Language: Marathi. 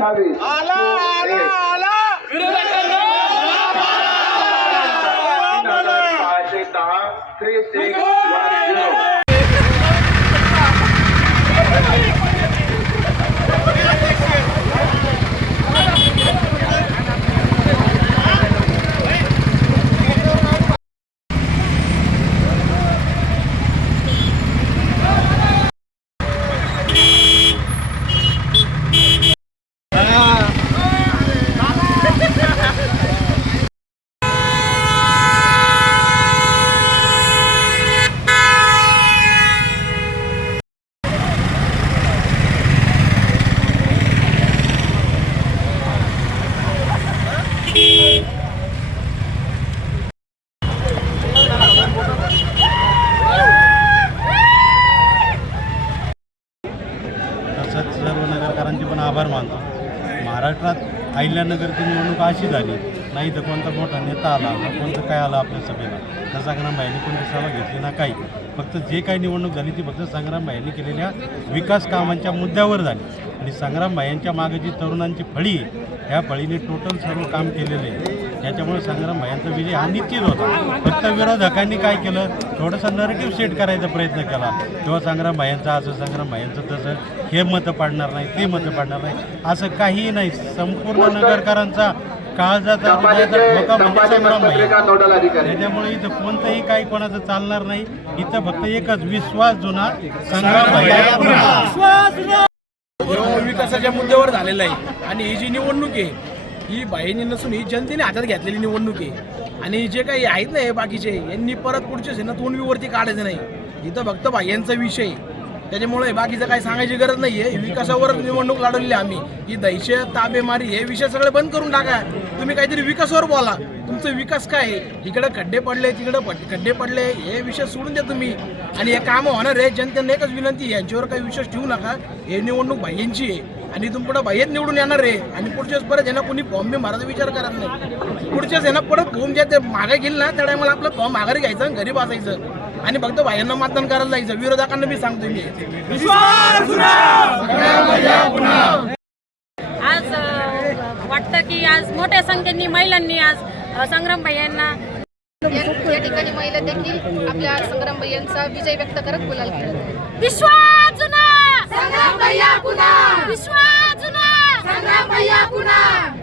28 3610. तसंच सर्व नगरकरांचे पण आभार मानतो. महाराष्ट्रात अहिल्यानगरची निवडणूक अशी झाली नाही तर कोणता मोठा नेता आला ना कोणतं काय आलं आपल्या सभेला तर संग्रामभाईंनी कोणती सभा घेतली ना काही. फक्त जे काही निवडणूक झाली ती फक्त संग्रामभाईंनी केलेल्या विकास कामांच्या मुद्द्यावर झाली. आणि संग्रामभाईंच्या मागे जी तरुणांची फळी ह्या फळीने टोटल सर्व काम केलेलं आहे. त्याच्यामुळे संग्रामभाईंचा विजय हा निश्चित होता. फक्त विरोधकांनी काय केलं थोडंसं नरेटिव्ह सेट करायचा प्रयत्न केला किंवा संग्रामभाईंचा असं संग्रामभाईंचं तसं हे मतं पाडणार नाही ते मतं पाडणार नाही असं काहीही नाही. संपूर्ण नगरकरांचा काळजाचा हृदयाचा ठोका म्हणजे संग्रामभाई. त्याच्यामुळे इथं कोणतंही काही कोणाचं चालणार नाही. इथं फक्त एकच विश्वास जुना संग्रामभाई. विकासाच्या मुद्द्यावर झालेला आहे आणि ही जी निवडणूक आहे ही बाईंनी नसून ही जनतेने हातात घेतलेली निवडणूक आहे. आणि जे काही आहेत ना हे बाकीचे यांनी परत पुढचे आहे ना तोंडवीवरती काढायचं नाही. इथं फक्त बाह्यांचा विषय त्याच्यामुळे बाकीचं काही सांगायची गरज नाही आहे. विकासावर निवडणूक लढवली आम्ही. ही दहशत ताबेमारी हे विषय सगळे बंद करून टाका. तुम्ही काहीतरी विकासावर बोला. तुमचा विकास काय आहे? इकडे खड्डे पडले तिकडे खड्डे पडले हे विषय सोडून द्या तुम्ही. आणि हे कामं होणार आहे. जनतेने एकच विनंती यांच्यावर काही विश्वास ठेवू नका. हे निवडणूक बाह्यांची आहे आणि इथून पुढे बाह्यच निवडून येणार आहे. आणि पुढच्याच परत यांना कोणी फॉर्म बी मारायचा विचार करत नाही. पुढच्याच यांना परत फॉर्म ज्या ते मागे गेल ना त्या टायमाला आपलं फॉर्म माघारी घ्यायचं आणि घरी बसायचं आणि फक्त बाह्यांना मतदान करायला जायचं. विरोधकांना बी सांगतो मी आज वाटतं की आज मोठ्या संख्येने महिलांनी आज संग्रामभाई यांना या ठिकाणी महिला देखील आपल्या संग्रामभाई यांचा विजय व्यक्त करत गुलाल खेळत. विश्वास जुना संग्रामभाई पुन्हा विश्वास जुना संग्रामभाई पुन्हा.